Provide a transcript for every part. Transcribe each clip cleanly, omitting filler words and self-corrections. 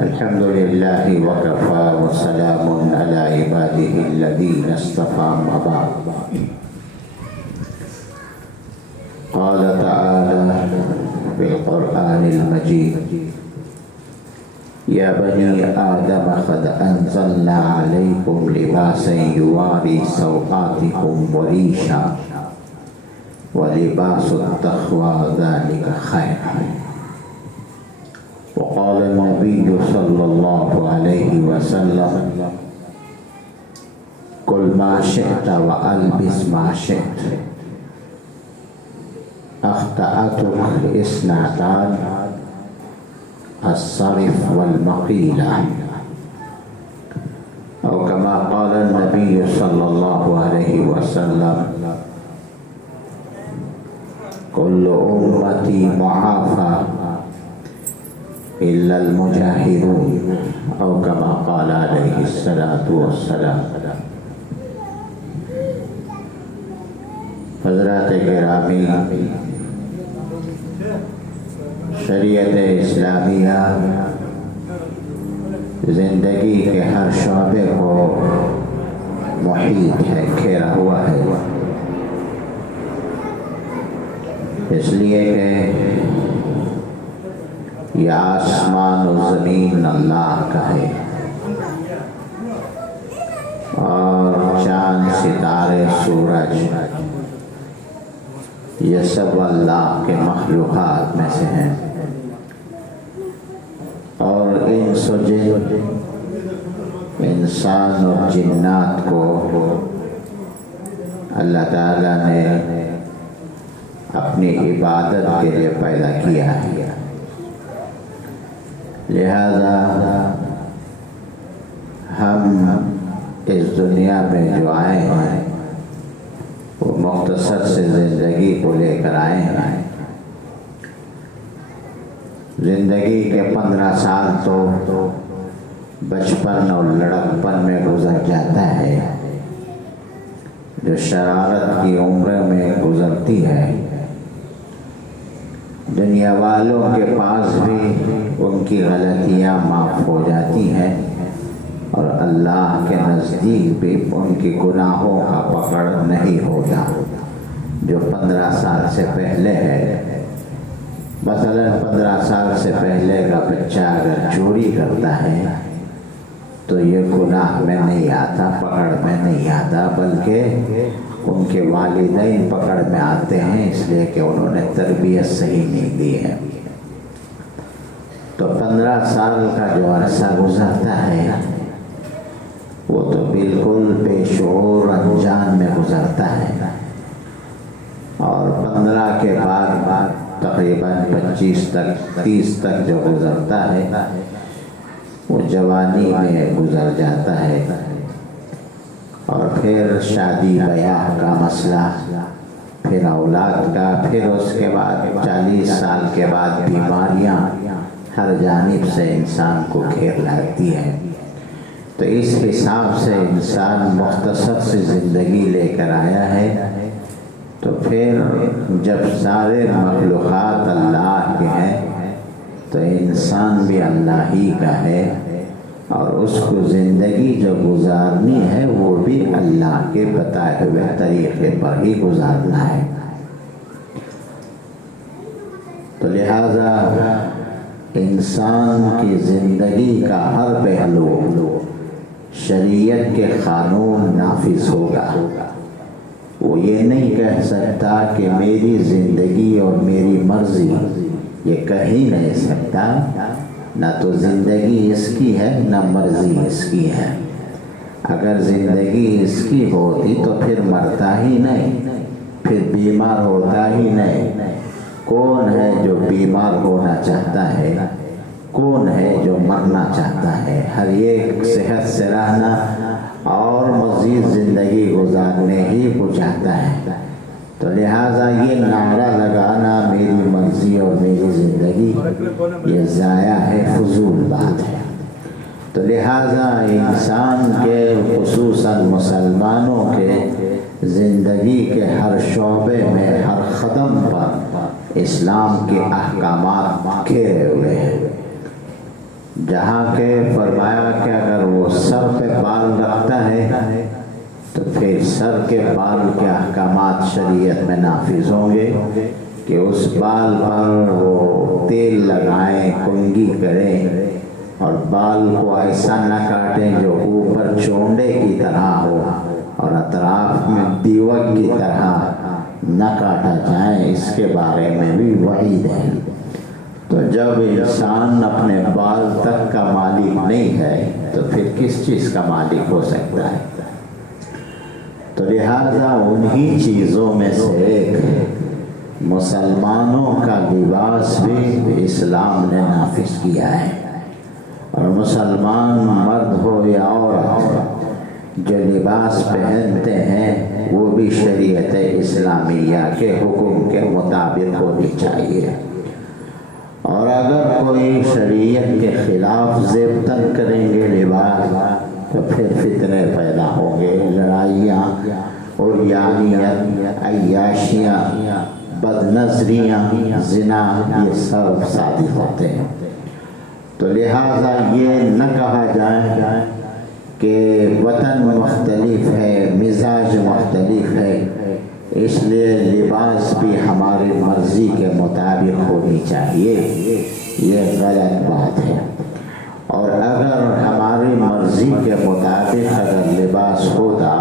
الحمد لله وكفى وسلام على عباده الذين اصطفى أما بعد. قال تعالى في القرآن المجيد: يا بني آدم قد أنزلنا عليكم لباسا يواري سوآتكم وريشا ولباس التقوى ذلك خير. وقال النبي صلى الله عليه وسلم: كل ما شئت وألبس ما شئت. أخطأتك اثنتان: الصرف والمقيلة، أو كما قال النبي صلى الله عليه وسلم: كل أمتي معافى إلا المجاهرون، أو كما قال عليه الصلاة والسلام. حضرات گرامی، شریعت اسلامیہ زندگی کے ہر شعبے کو محیط ہے، گھیرا ہوا ہے، اس لیے کہ یہ آسمان و زمین اللہ کا ہے، اور چاند، ستارے، سورج، یہ سب اللہ کے مخلوقات میں سے ہیں. اور انس و جن، انسان اور جنات کو اللہ تعالیٰ نے اپنی عبادت کے لیے پیدا کیا ہے. لہذا ہم اس دنیا میں جو آئے ہیں وہ مختصر سے زندگی کو لے کر آئے ہیں. زندگی کے 15 سال تو بچپن اور لڑکپن میں گزر جاتا ہے، جو شرارت کی عمر میں گزرتی ہے. دنیا والوں کے پاس بھی ان کی غلطیاں معاف ہو جاتی ہیں، اور اللہ کے نزدیک بھی ان کی گناہوں کا پکڑ نہیں ہوتا جو 15 سال سے پہلے ہے. مثلا 15 سال سے پہلے کا بچہ اگر چوری کرتا ہے تو یہ گناہ میں نہیں آتا، پکڑ میں نہیں آتا، بلکہ ان کے والدین پکڑ میں آتے ہیں، اس لیے کہ انہوں نے تربیت صحیح نہیں دی ہے. تو 15 سال کا جو عرصہ گزرتا ہے وہ تو بالکل بے شعور انجان میں گزرتا ہے، اور 15 کے بعد تقریباً 25 تک 30 تک جو گزرتا ہے وہ جوانی میں گزر جاتا ہے. اور پھر شادی بیاہ کا مسئلہ، پھر اولاد کا، پھر اس کے بعد 40 سال کے بعد بیماریاں ہر جانب سے انسان کو گھیر لاتی ہیں. تو اس حساب سے انسان مختصر سی زندگی لے کر آیا ہے. تو پھر جب سارے مخلوقات اللہ کے ہیں تو انسان بھی اللہ ہی کا ہے، اور اس کو زندگی جو گزارنی ہے وہ بھی اللہ کے بتائے ہوئے طریقے پر ہی گزارنا ہے. تو لہذا انسان کی زندگی کا ہر پہلو شریعت کے قانون نافذ ہوگا. وہ یہ نہیں کہہ سکتا کہ میری زندگی اور میری مرضی، یہ کہہ نہیں سکتا. نہ تو زندگی اس کی ہے نہ مرضی اس کی ہے. اگر زندگی اس کی ہوتی تو پھر مرتا ہی نہیں، پھر بیمار ہوتا ہی نہیں. کون ہے جو بیمار ہونا چاہتا ہے؟ کون ہے جو مرنا چاہتا ہے؟ ہر ایک صحت سے رہنا اور مزید زندگی گزارنے ہی کو چاہتا ہے. تو لہٰذا یہ نعرہ لگانا میری مرضی اور میری زندگی، یہ ضائع ہے، فضول بات ہے. تو لہٰذا انسان کے، خصوصاً مسلمانوں کے زندگی کے ہر شعبے میں، ہر قدم پر اسلام کے احکامات گھیرے ہوئے ہیں، جہاں کہ فرمایا کہ اگر وہ سر پہ بال رکھتا ہے تو پھر سر کے بال کے احکامات شریعت میں نافذ ہوں گے کہ اس بال پر وہ تیل لگائیں، کنگھی کریں اور بال کو ایسا نہ کاٹیں جو اوپر چونڈے کی طرح ہو اور اطراف میں دیوک کی طرح نہ کاٹا جائے، اس کے بارے میں بھی وعید ہے۔ تو جب انسان اپنے بال تک کا مالک نہیں ہے تو پھر کس چیز کا مالک ہو سکتا ہے؟ تو لہذا انہی چیزوں میں سے ایک مسلمانوں کا لباس بھی اسلام نے نافذ کیا ہے، اور مسلمان مرد ہو یا عورت جو لباس پہنتے ہیں وہ بھی شریعت اسلامیہ کے حکم کے مطابق ہونی چاہیے، اور اگر کوئی شریعت کے خلاف زیبتن کریں گے لباس تو پھر فتنے پیدا ہوں گے، لڑائیاں اور یانیت، عیاشیاں، بدنظریاں، زنا، یہ سب صادق ہوتے ہیں۔ تو لہذا یہ نہ کہا جائے کہ وطن مختلف ہے، مزاج مختلف ہے، اس لیے لباس بھی ہماری مرضی کے مطابق ہونی چاہیے، یہ غلط بات ہے۔ اور اگر ہماری مرضی کے مطابق اگر لباس ہوتا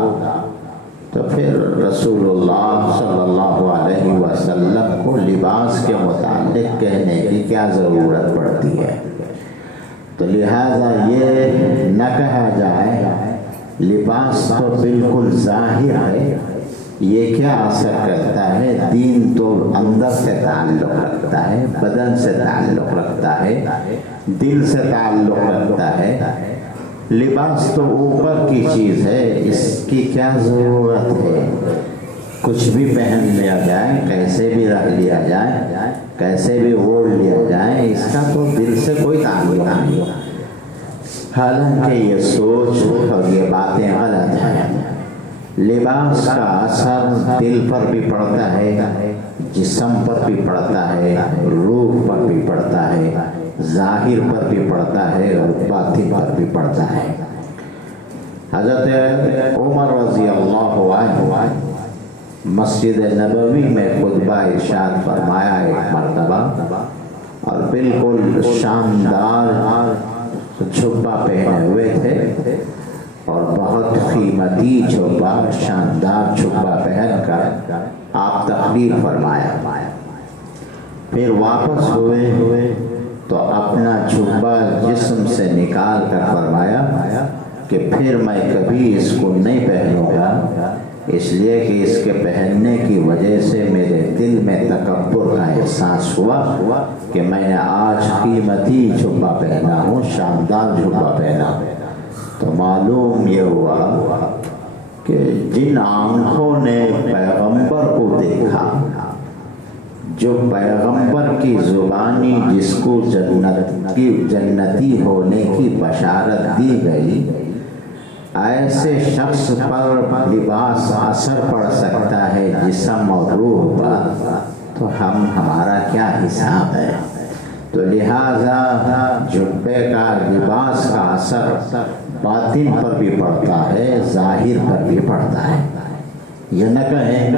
تو پھر رسول اللہ صلی اللہ علیہ وسلم کو لباس کے متعلق کہنے کی کیا ضرورت پڑتی ہے؟ تو لہذا یہ نہ کہا جائے لباس تو بالکل ظاہر ہے، یہ کیا اثر کرتا ہے؟ دین تو اندر سے تعلق رکھتا ہے، بدن سے تعلق رکھتا ہے، دل سے تعلق رکھتا ہے۔ لباس تو اوپر کی چیز ہے، اس کی کیا ضرورت ہے؟ کچھ بھی پہن لیا جائے، کیسے بھی رکھ لیا جائے، کیسے بھی اوڑھ لیا جائے، اس کا تو دل سے کوئی تعلق نہیں۔ حالانکہ یہ سوچ اور یہ باتیں غلط ہیں۔ لباس کا اثر دل پر بھی پڑتا ہے، جسم پر بھی پڑتا ہے، روح پر بھی پڑتا ہے، ظاہر پر بھی پڑتا ہے اور باطن پر بھی پڑتا ہے۔ حضرت عمر رضی اللہ عنہ مسجد نبوی میں خطبہ ارشاد فرمایا ایک مرتبہ، اور بالکل شاندار جھبا پہنے ہوئے تھے اور بہت قیمتی جھبا، شاندار جھبا پہن کر آپ تقریر فرمایا۔ پھر واپس ہوئے تو اپنا جھبا جسم سے نکال کر فرمایا کہ پھر میں کبھی اس کو نہیں پہنوں گا، اس لیے کہ اس کے پہننے کی وجہ سے میرے دل میں تکبر کا احساس ہوا کہ میں نے آج قیمتی جھبا پہنا ہوں، شاندار جھبا پہنا۔ تو معلوم یہ ہوا کہ جن آنکھوں نے پیغمبر کو دیکھا، جو پیغمبر کی زبانی جس کو جنتی ہونے کی بشارت دی گئی، ایسے شخص پر لباس اثر پڑ سکتا ہے جسم اور روح پر، تو ہمارا کیا حساب ہے؟ تو لہذا جبے کا لباس کا اثر باطن پر بھی پڑتا ہے، ظاہر پر بھی پڑتا ہے۔ یہ نہ کہیں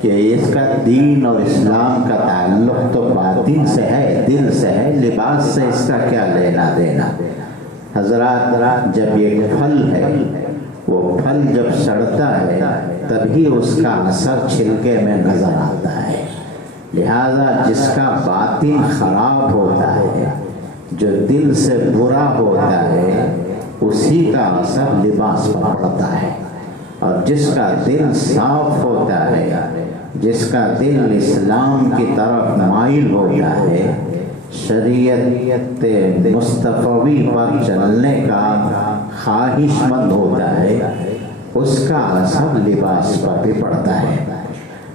کہ اس کا دین اور اسلام کا تعلق تو باطن سے ہے، دل سے ہے، لباس سے اس کا کیا لینا دینا؟ حضرات، جب یہ پھل ہے، وہ پھل جب سڑتا ہے تبھی اس کا اثر چھلکے میں نظر آتا ہے۔ لہذا جس کا باطن خراب ہوتا ہے، جو دل سے برا ہوتا ہے، اسی کا اثر لباس پر پڑتا ہے، اور جس کا دل صاف ہوتا ہے، جس کا دل اسلام کی طرف مائل ہوتا ہے، شریعت مصطفی پر چلنے کا خواہش مند ہوتا ہے، اس کا اثر لباس پر بھی پڑتا ہے۔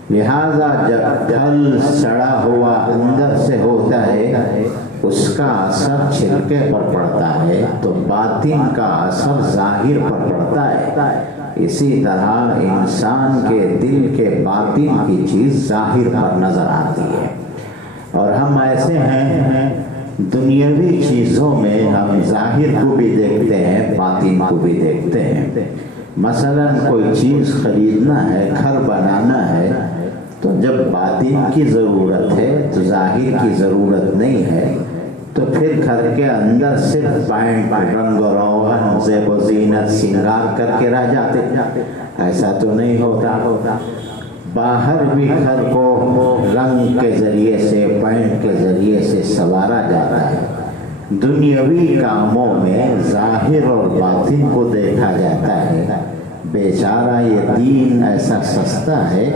لہذا جب پھل سڑا ہوا اندر سے ہوتا ہے، اس کا اثر چھلکے پر پڑتا ہے، تو باطن کا اثر ظاہر پر پڑتا ہے۔ اسی طرح انسان کے دل کے باطن کی چیز ظاہر پر نظر آتی ہے۔ اور ہم ایسے ہیں دنیاوی چیزوں میں ہم ظاہر کو بھی دیکھتے ہیں باطن کو بھی دیکھتے ہیں. مثلا کوئی چیز خریدنا ہے، گھر بنانا ہے، تو جب باطن کی ضرورت ہے تو ظاہر کی ضرورت نہیں ہے، تو پھر گھر کے اندر صرف پینٹ رنگ و روغن زیب و زینت سنگار کر کے رہ جاتے. ایسا تو نہیں ہوتا. باہر بھی گھر کو رنگ کے ذریعے سے، پینٹ کے ذریعے سے سنوارا جاتا ہے. دنیاوی کاموں میں ظاہر اور باطن کو دیکھا جاتا ہے. بیچارہ یہ دین ایسا سستا ہے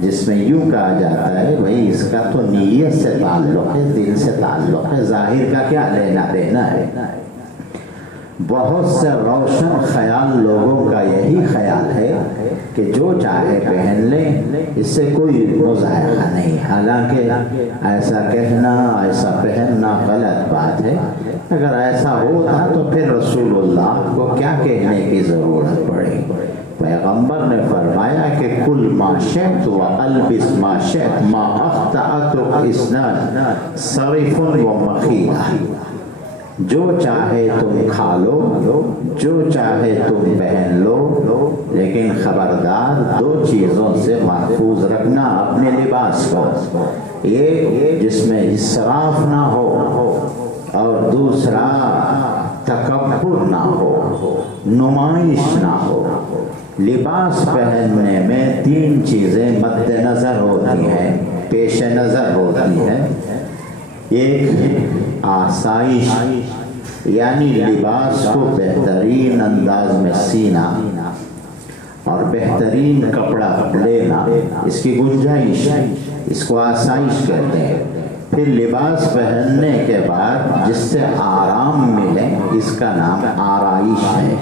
جس میں یوں کہا جاتا ہے بھائی اس کا تو نیت سے تعلق ہے، دل سے تعلق ہے، ظاہر کا کیا لینا دینا ہے. بہت سے روشن خیال لوگوں کا یہی خیال ہے کہ جو چاہے پہن لیں، اس سے کوئی مذائقہ نہیں. حالانکہ ایسا کہنا، ایسا پہننا غلط بات ہے. اگر ایسا ہوتا تو پھر رسول اللہ کو کیا کہنے کی ضرورت پڑی. پیغمبر نے فرمایا کہ کل ما شئت والبس ما شئت ما اخطأت اسنان صرف و مخیلہ. جو چاہے تم کھا لو، جو چاہے تم پہن لو، لیکن خبردار دو چیزوں سے محفوظ رکھنا اپنے لباس کو. ایک جس میں اسراف نہ ہو، اور دوسرا تکبر نہ ہو، نمائش نہ ہو. لباس پہننے میں تین چیزیں مد نظر ہوتی ہیں، پیش نظر ہوتی ہیں. ایک آسائش، یعنی لباس کو بہترین انداز میں سینا اور بہترین کپڑا لینا، اس کی گنجائش، اس کو آسائش کہتے ہیں. پھر لباس پہننے کے بعد جس سے آرام ملے، اس کا نام آرائش ہے.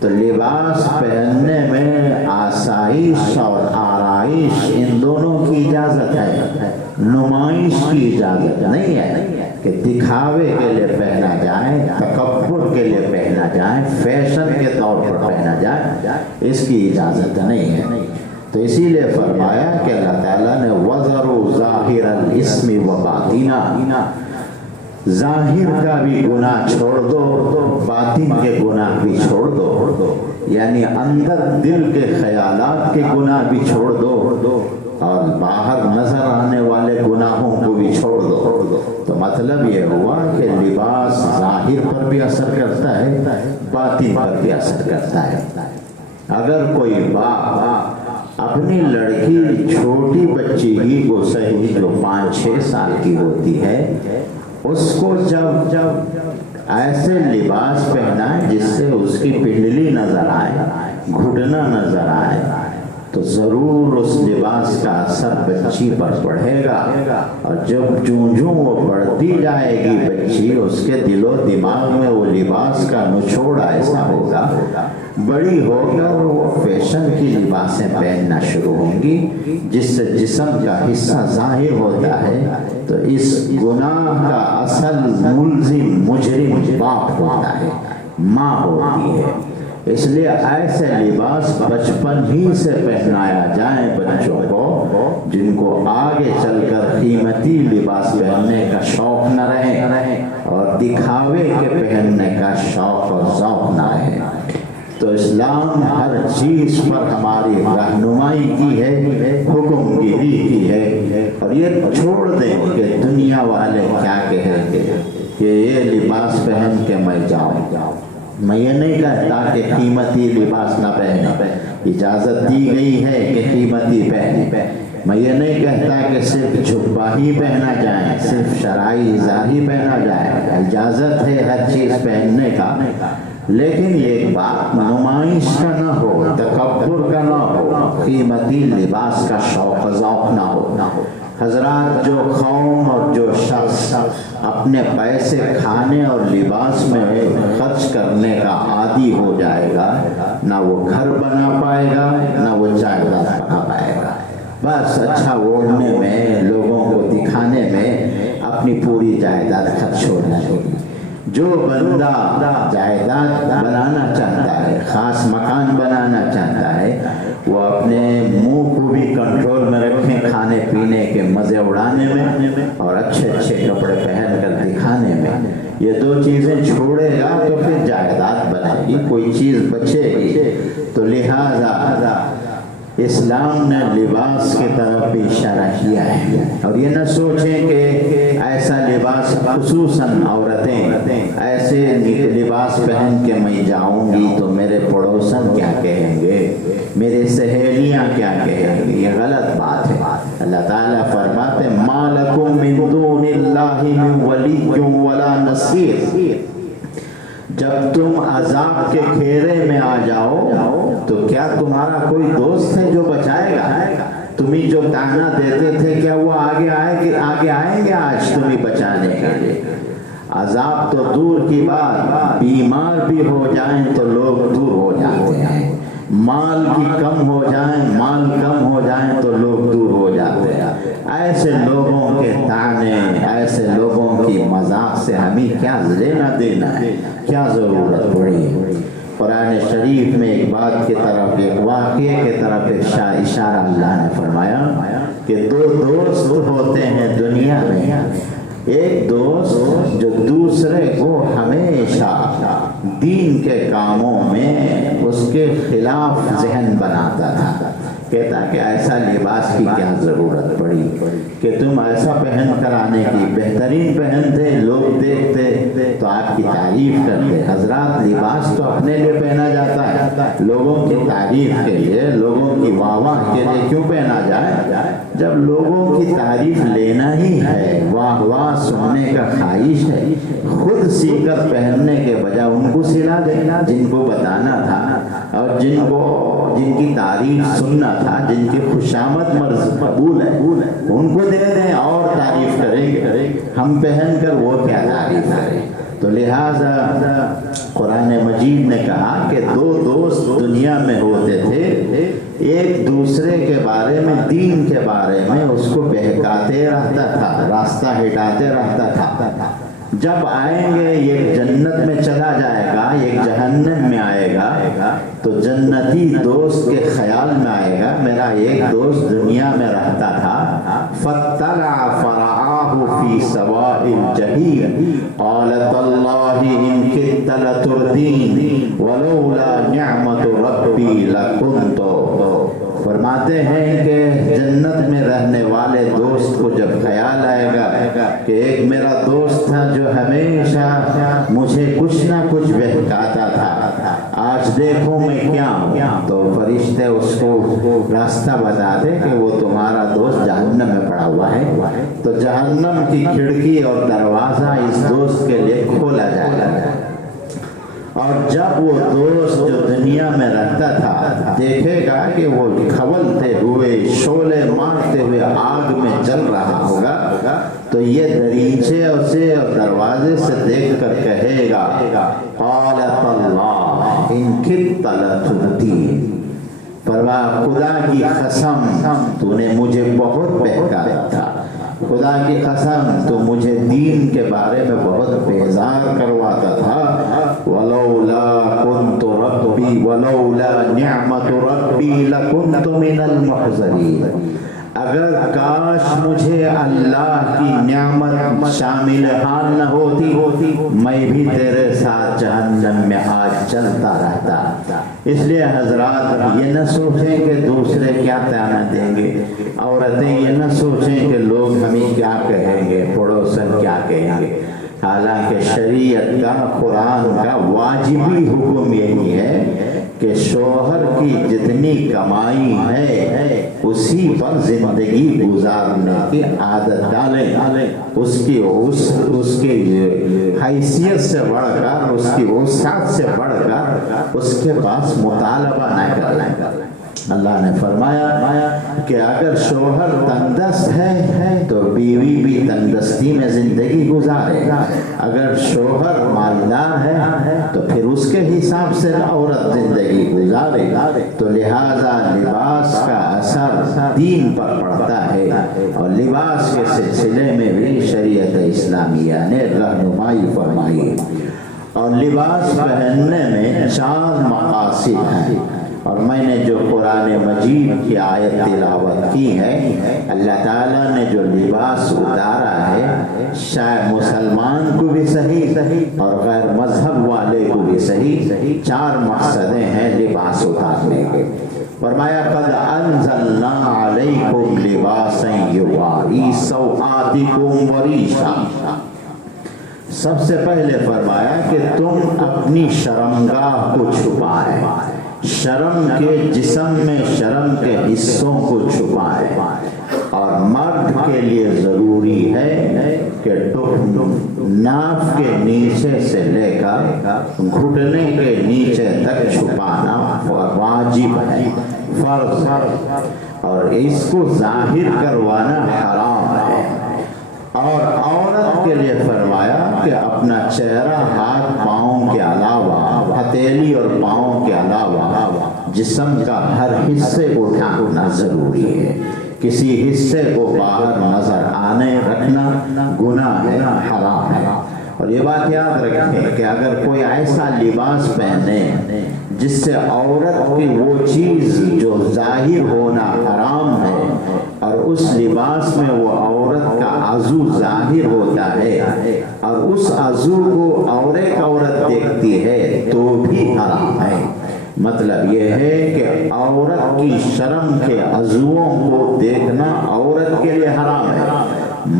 تو لباس پہننے میں آسائش اور آرائش ان دونوں کی اجازت ہے، نمائش کی اجازت نہیں ہے کہ دکھاوے کے لیے پہنا جائے، تکبر کے لیے پہنا جائے، فیشن کے طور پر پہنا جائے، اس کی اجازت نہیں ہے. تو اسی لیے فرمایا کہ اللہ تعالیٰ نے وَذَرُوا ظَاهِرَ الْإِثْمِ وَبَاطِنَهُ، ظاہر کا بھی گناہ چھوڑ دو، باطن کے گناہ بھی چھوڑ دو. یعنی اندر دل کے خیالات کے گناہ بھی چھوڑ دو اور باہر نظر آنے والے گناہوں کو بھی چھوڑ دو. تو مطلب یہ ہوا کہ لباس ظاہر پر بھی اثر کرتا ہے، باطن پر بھی اثر کرتا ہے. اگر کوئی باپ اپنی لڑکی چھوٹی بچی ہی کو صحیح جو 5-6 سال کی ہوتی ہے، اس کو جب ایسے لباس پہنائے جس سے اس کی پنڈلی نظر آئے، گھٹنا نظر آئے، تو ضرور اس لباس کا اثر بچی پر پڑے گا. اور جب جوں وہ بڑھتی جائے گی بچی، اس کے دل و دماغ میں وہ لباس کا نچوڑ ایسا ہوگا، بڑی ہو کر وہ فیشن کی لباسیں پہننا شروع ہوں گی، جس سے جسم کا حصہ ظاہر ہوتا ہے. تو اس گناہ کا اصل ملزم مجرم باپ ہوتا ہے، ماں ہوتی ہے. اس لیے ایسے لباس بچپن ہی سے پہنایا جائے بچوں کو، جن کو آگے چل کر قیمتی لباس پہننے کا شوق نہ رہے اور دکھاوے کے پہننے کا شوق اور ذوق نہ رہے. تو اسلام ہر چیز پر ہماری رہنمائی کی ہے، حکم گیری کی ہے. اور یہ چھوڑ دیں کہ دنیا والے کیا کہیں گے کہ یہ لباس پہن کے میں جاؤں. میں یہ نہیں کہتا کہ قیمتی لباس نہ پہنے، اجازت دی گئی ہے کہ قیمتی پہنے. میں یہ نہیں کہتا کہ صرف جھبا ہی پہنا جائے، صرف شرعی ظاہری پہنا جائے، اجازت ہے ہر چیز پہننے کا. لیکن یہ بات نمائش کا نہ ہو، تکبر کا نہ ہو، قیمتی لباس کا شوق ذوق نہ ہو. حضرات، جو قوم اور جو شخص اپنے پیسے کھانے اور لباس میں خرچ کرنے کا عادی ہو جائے گا، نہ وہ گھر بنا پائے گا، نہ وہ جائیداد بنا پائے گا. بس اچھا اوڑھنے میں، لوگوں کو دکھانے میں اپنی پوری جائیداد خرچ ہو جائے گی. جو بندہ جائیداد بنانا چاہتا ہے، خاص مکان بنانا چاہتا ہے، وہ اپنے منہ کو بھی کنٹرول میں رکھیں کھانے پینے کے مزے اڑانے میں اور اچھے اچھے کپڑے پہن کر دکھانے میں، یہ دو چیزیں چھوڑے گا تو پھر جائیداد بنے گی، کوئی چیز بچے گی۔ تو لہٰذا اسلام نے لباس کی طرف بھی اشارہ کیا ہے، اور یہ نہ سوچیں کہ ایسا لباس خصوصاً عورتیں ایسے لباس پہن کے میں جاؤں گی تو میرے پڑوسن کیا کہیں گے، میرے سہیلیاں کیا کہیں گی، یہ غلط بات ہے۔ اللہ تعالیٰ فرماتے مَا لَكُم مِّن دُونِ اللَّهِ مِن وَلِيٍّ وَلَا نَصِيرٍ، جب تم عذاب کے گھیرے میں آ جاؤ تو کیا تمہارا کوئی دوست ہے جو بچائے گا؟ تمہیں جو تانا دیتے تھے کیا وہ آگے آئیں گے آج تمہیں بچانے کے لیے؟ عذاب تو دور کی بات، بیمار بھی ہو جائیں تو لوگ دور ہو جاتے ہیں، مال کی کم ہو جائیں تو لوگ دور ہو جاتے ہیں۔ ایسے لوگوں کے تانے، ایسے لوگوں کی مذاق سے ہمیں کیا لینا دینا ہے، کیا ضرورت پڑی؟ قرآن شریف میں ایک بات کی طرف، ایک واقعے کی طرف اشارہ اللہ نے فرمایا کہ دو دوست ہوتے ہیں دنیا میں، ایک دوست جو دوسرے کو ہمیشہ دین کے کاموں میں اس کے خلاف ذہن بناتا تھا، کہتا کہ ایسا لباس کی کیا ضرورت پڑی کہ تم ایسا پہن کر آنے کی، بہترین پہنتے لوگ دیکھتے تو آپ کی تعریف کرتے۔ حضرات لباس تو اپنے لیے پہنا جاتا ہے، لوگوں کی تعریف کے لیے، لوگوں کی واہ واہ کے لیے کیوں پہنا جائے؟ جب لوگوں کی تعریف لینا ہی ہے، واہ واہ سننے کا خواہش ہے، خود سی کر پہننے کے بجائے ان کو سلا دینا جن کو بتانا تھا، اور جن کی تعریف سننا تھا، جن کی خوشامد مقبول ہے ان کو دے دیں اور تعریف کریں گے، ہم پہن کر وہ کیا تعریف کریں؟ تو لہٰذا قرآن مجید نے کہا کہ دو دوست دنیا میں ہوتے تھے، ایک دوسرے کے بارے میں، دین کے بارے میں اس کو بہکاتے رہتا تھا، راستہ ہٹاتے رہتا تھا۔ جب آئیں گے ایک جنت میں چلا جائے گا، ایک جہنم میں آئے گا، تو جنتی دوست کے خیال میں آئے گا میرا ایک دوست دنیا میں رہتا تھا، فَاطَّلَعَ فَرَآهُ فِي سَوَاءِ الْجَحِيمِ قَالَ تَاللَّهِ إِن كِدتَّ لَتُرْدِينِ وَلَوْلَا نِعْمَةُ رَبِّي لَكُنتُ۔ فرماتے ہیں کہ جنت میں رہنے والے دوست کو جب خیال آئے گا کہ ایک میرا دوست تھا جو ہمیشہ مجھے کچھ نہ کچھ بہکاتا تھا، آج دیکھو میں کیا ہوں، تو فرشتے اس کو راستہ بتاتے کہ وہ تمہارا دوست جہنم میں پڑا ہوا ہے، تو جہنم کی کھڑکی اور دروازہ اس دوست کے لیے کھولا جائے گا، اور جب وہ دوست جو دنیا میں رہتا تھا دیکھے گا کہ وہ کھولتے ہوئے، شعلے مارتے ہوئے آگ میں جل رہا ہوگا، تو یہ دریچے سے اور دروازے سے دیکھ کر کہے گا قَالَ تَاللَّهِ إِن كِدتَّ لَتُرْدِينِ، خدا کی قسم تو نے مجھے بہت بہکایا تھا، خدا کی قسم تو مجھے دین کے بارے میں بہت بیزار کرواتا تھا، وَلَوْلَا كُنْتُ رَبِّي وَلَوْلَا نِعْمَةُ رَبِّي لَكُنْتُ مِنَ الْمُحْضَرِينَ، اگر کاش مجھے اللہ کی نعمت شامل حال نہ ہوتی میں بھی تیرے ساتھ جہنم میں آج چلتا رہتا۔ اس لیے حضرات یہ نہ سوچیں کہ دوسرے کیا تعنا دیں گے، عورتیں یہ نہ سوچیں کہ لوگ ہمیں کیا کہیں گے، پڑوسن کیا کہیں گے، حالانکہ شریعت کا، قرآن کا واجبی حکم یہی ہے کہ شوہر کی جتنی کمائی ہے اسی پر زندگی گزارنے کی عادت ڈالیں، اس کی حیثیت سے بڑھ کر، اس کی وسعت سے بڑھ کر اس کے پاس مطالبہ نہ کریں۔ اللہ نے فرمایا کہ اگر شوہر تندرست ہے تو بیوی بھی تندرستی میں زندگی گزارے، اگر شوہر مالدار ہے تو پھر اس کے حساب سے عورت زندگی گزارے، تو لہذا لباس کا اثر دین پر پڑتا ہے، اور لباس کے سلسلے میں بھی شریعت اسلامیہ نے رہنمائی فرمائی، اور لباس پہننے میں 4 مقاصد ہیں، اور میں نے جو قرآن مجید کی آیت تلاوت کی ہے، اللہ تعالیٰ نے جو لباس اتارا ہے، شاید مسلمان کو بھی صحیح اور غیر مذہب والے کو بھی صحیح، 4 مقصدیں ہیں لباس اتارنے کے۔ فرمایا قد انزلنا علیکم لباسا یواری سوآتکم وریشا۔ سب سے پہلے فرمایا کہ تم اپنی شرمگاہ کو چھپائے، شرم کے جسم میں شرم کے حصوں کو چھپائے، اور مرد کے لیے ضروری ہے کہ ناف کے نیچے سے لے کر گھٹنے کے نیچے تک چھپانا واجب ہے، فرض ہے، اور اس کو ظاہر کروانا حرام ہے۔ اور عورت کے لیے فرمایا کہ اپنا چہرہ ہاتھ پاؤں کے علاوہ، ہتھیلی اور پاؤں کے علاوہ جسم کا ہر حصے کو ڈھانپنا ضروری ہے۔ کسی حصے کو باہر نظر آنے رکھنا گناہ ہے، حرام ہے۔ اور یہ بات یاد رکھیں کہ اگر کوئی ایسا لباس پہنے جس سے عورت کی وہ چیز جو ظاہر ہونا حرام ہے، اور اس لباس میں وہ عورت کا عضو ظاہر ہوتا ہے، اور اس عضو کو اور ایک عورت دیکھتی ہے تو بھی حرام ہے۔ مطلب یہ ہے کہ عورت کی شرم کے عضووں کو دیکھنا عورت کے لیے حرام ہے،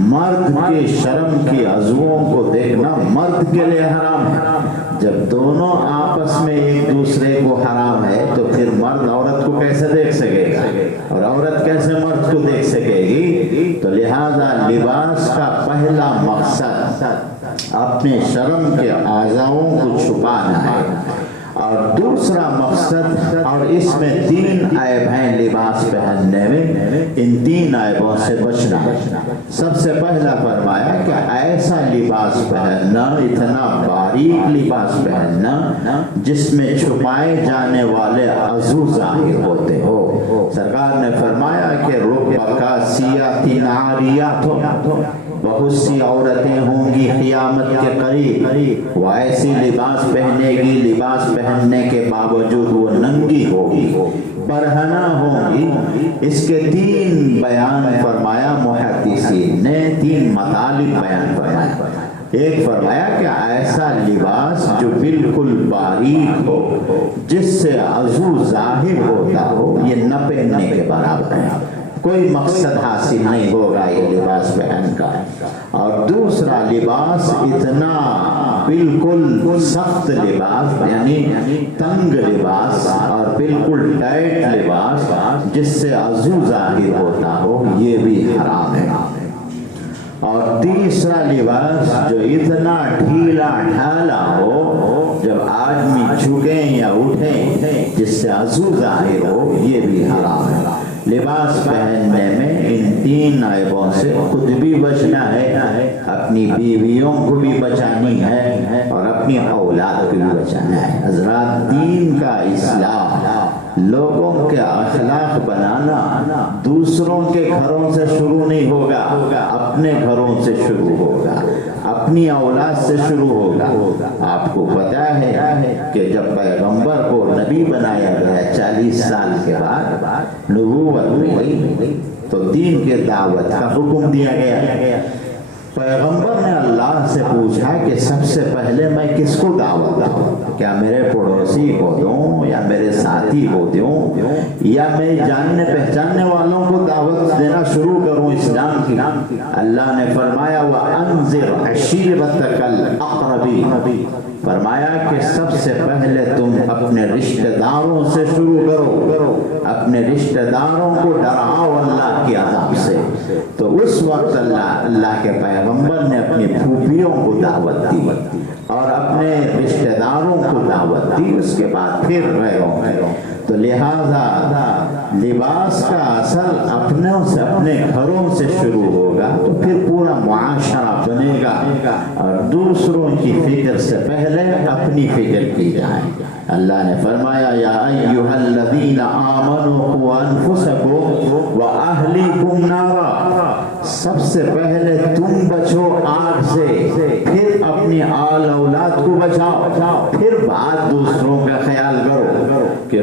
مرد کی شرم کی عضووں کو دیکھنا مرد کے لیے حرام ہے۔ جب دونوں آپس میں ایک دوسرے کو حرام ہے تو پھر مرد عورت کو کیسے دیکھ سکے گا، اور عورت کیسے مرد کو دیکھ سکے گی؟ تو لہذا لباس کا پہلا مقصد اپنے شرم کے اعضاؤں کو چھپانا ہے، اور دوسرا مقصد، اور اس میں 3 عیب ہیں لباس پہننے میں، ان 3 عیبوں سے بچنا۔ سب سے پہلا فرمایا کہ ایسا لباس پہننا، اتنا باریک لباس پہننا جس میں چھپائے جانے والے عضو ظاہر ہوتے ہو۔ سرکار نے فرمایا کہ رب کاسیات عاریات، بہت سی عورتیں ہوں گی قیامت کے قریب، وہ ایسی لباس پہنے گی، لباس پہننے کے باوجود وہ ننگی ہوگی، برہنہ ہوں گی۔ اس کے 3 بیان فرمایا محدثین نے، 3 مطالب بیان فرمایا۔ ایک فرمایا کہ ایسا لباس جو بالکل باریک ہو، جس سے عضو ظاہر ہوتا ہو، یہ نہ پہننے کے برابر ہے، کوئی مقصد حاصل نہیں ہوگا یہ لباس پہن کر۔ اور دوسرا لباس اتنا بالکل سخت لباس، یعنی تنگ لباس اور بالکل ٹائٹ لباس جس سے عضو ظاہر ہوتا ہو، یہ بھی حرام ہے۔ اور تیسرا لباس جو اتنا ڈھیلا ڈھالا ہو، جب آدمی جھکیں یا اٹھیں جس سے عضو ظاہر ہو، یہ بھی حرام ہے۔ لباس پہننے میں ان 3 عیبوں سے خود بھی بچنا ہے، اپنی بیویوں کو بھی بچانی ہے، اور اپنی اولاد کو بھی بچانا ہے۔ حضرات، دین کا اصلاح، لوگوں کے اخلاق بنانا دوسروں کے گھروں سے شروع نہیں ہوگا، اپنے گھروں سے شروع ہوگا، اپنی اولاد سے شروع ہوگا۔ آپ کو پتہ ہے کہ جب پیغمبر کو نبی بنایا گیا 40 سال کے بعد نبوت ملی تو دین کے دعوت کا حکم دیا گیا۔ پیغمبر نے اللہ سے پوچھا کہ سب سے پہلے میں کس کو دعوت دوں؟ کیا میرے پڑوسی کو دوں، یا میرے ساتھی کو دوں، یا میں جاننے پہچاننے والوں کو دعوت دینا شروع کروں اسلام کی؟ اللہ نے فرمایا وَأَنذِرْ عَشِيرَتَكَ الْأَقْرَبِينَ، فرمایا کہ سب سے پہلے تم اپنے رشتہ داروں سے شروع کرو، اپنے رشتہ داروں کو ڈراؤ اللہ کے عذاب سے۔ تو اس وقت اللہ کے پیغمبر نے اپنی پھوپھیوں کو دعوت دی اور اپنے رشتہ داروں کو دعوت دی، اس کے بعد پھر غیروں۔ تو لہذا لباس کا اثر اپنے گھروں سے شروع ہوگا تو پھر پورا معاشرہ بنے گا، اور دوسروں کی فکر سے پہلے اپنی فکر کی جائے۔ اللہ نے فرمایا یا ایھا الذین آمنوا قوا انفسکم واہلیکم نارا، سب سے پہلے تم بچو آگ سے، پھر اپنی آل اولاد کو بچاؤ، پھر بعد دوسروں کا خیال کرو کہ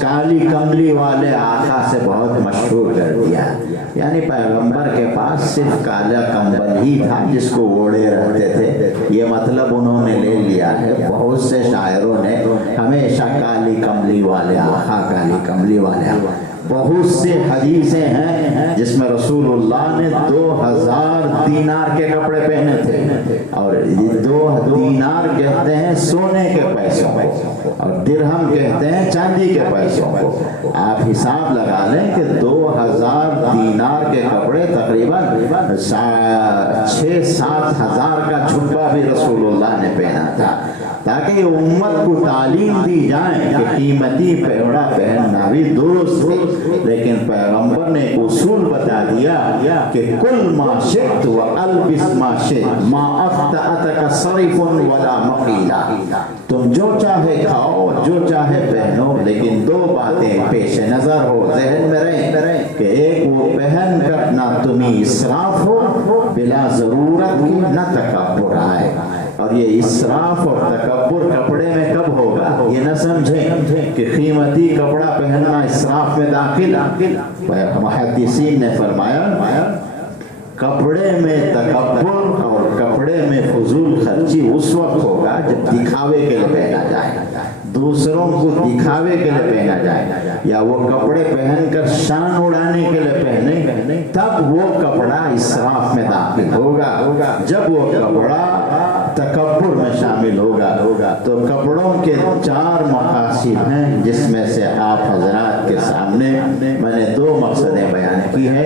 کالی کملی والے آقا سے بہت مشہور کر دیا. یعنی پیغمبر کے پاس صرف کالا کمبل ہی تھا جس کو اوڑے رہتے تھے. یہ مطلب انہوں نے لے لیا ہے. بہت سے شاعروں نے ہمیشہ کالی کملی والے آقا، کالی کملی والے آقا. بہت سے حدیثیں ہیں جس میں رسول اللہ نے 2000 دینار کے کپڑے پہنے تھے. اور 2 دینار کہتے ہیں سونے کے پیسوں کو، اور درہم کہتے ہیں چاندی کے پیسوں کو. آپ حساب لگا لیں کہ 2000 دینار کے کپڑے تقریباً 6-7 ہزار کا جھبا بھی رسول اللہ نے پہنا تھا، تاکہ امت کو تعلیم دی جائے کہ قیمتی کپڑا پہننا بھی درست ہے. لیکن پیغمبر نے اصول بتا دیا کہ کل ما شئت و البس ما شئت ما اخطأتک صرف ولا مقیلا. تم جو چاہے کھاؤ، جو چاہے پہنو، لیکن 2 باتیں پیش نظر ہو، ذہن میں رہیں کہ ایک وہ پہن کر نہ تمہیں اسراف ہو بلا ضرورت کی، نہ تکبر آئے. اور یہ اسراف اور تکبر کپڑے میں کب ہوگا؟ یہ نہ سمجھیں کہ قیمتی کپڑا پہننا اسراف میں داخل. محدثین نے فرمایا کپڑے میں تکبر اور کپڑے میں فضول خرچی اس وقت ہوگا جب دکھاوے کے لیے پہنا جائے، دوسروں کو دکھاوے کے لیے پہنا جائے، یا وہ کپڑے پہن کر شان اڑانے کے لیے پہنے، تب وہ کپڑا اسراف میں داخل ہوگا. جب وہ کپڑا تکبر میں شامل ہوگا. تو کپڑوں کے 4 مقاصد ہیں، جس میں سے آپ حضرات کے سامنے میں نے 2 مقصدیں بیان کی ہے.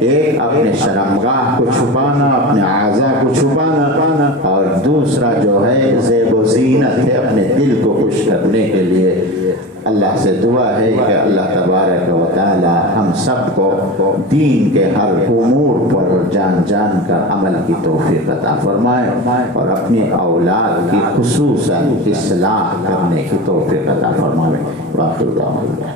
ایک اپنے شرمگاہ کو چھپانا، اپنے اعضاء کو چھپانا، اور دوسرا جو ہے زیب و زینت ہے، اپنے دل کو خوش کرنے کے لیے. اللہ سے دعا ہے کہ اللہ تبارک و تعالی ہم سب کو دین کے ہر امور پر جان کر عمل کی توفیق عطا فرمائے، اور اپنی اولاد کی خصوصاً اصلاح کرنے کی توفیق عطا فرمائے. واخر دعوانا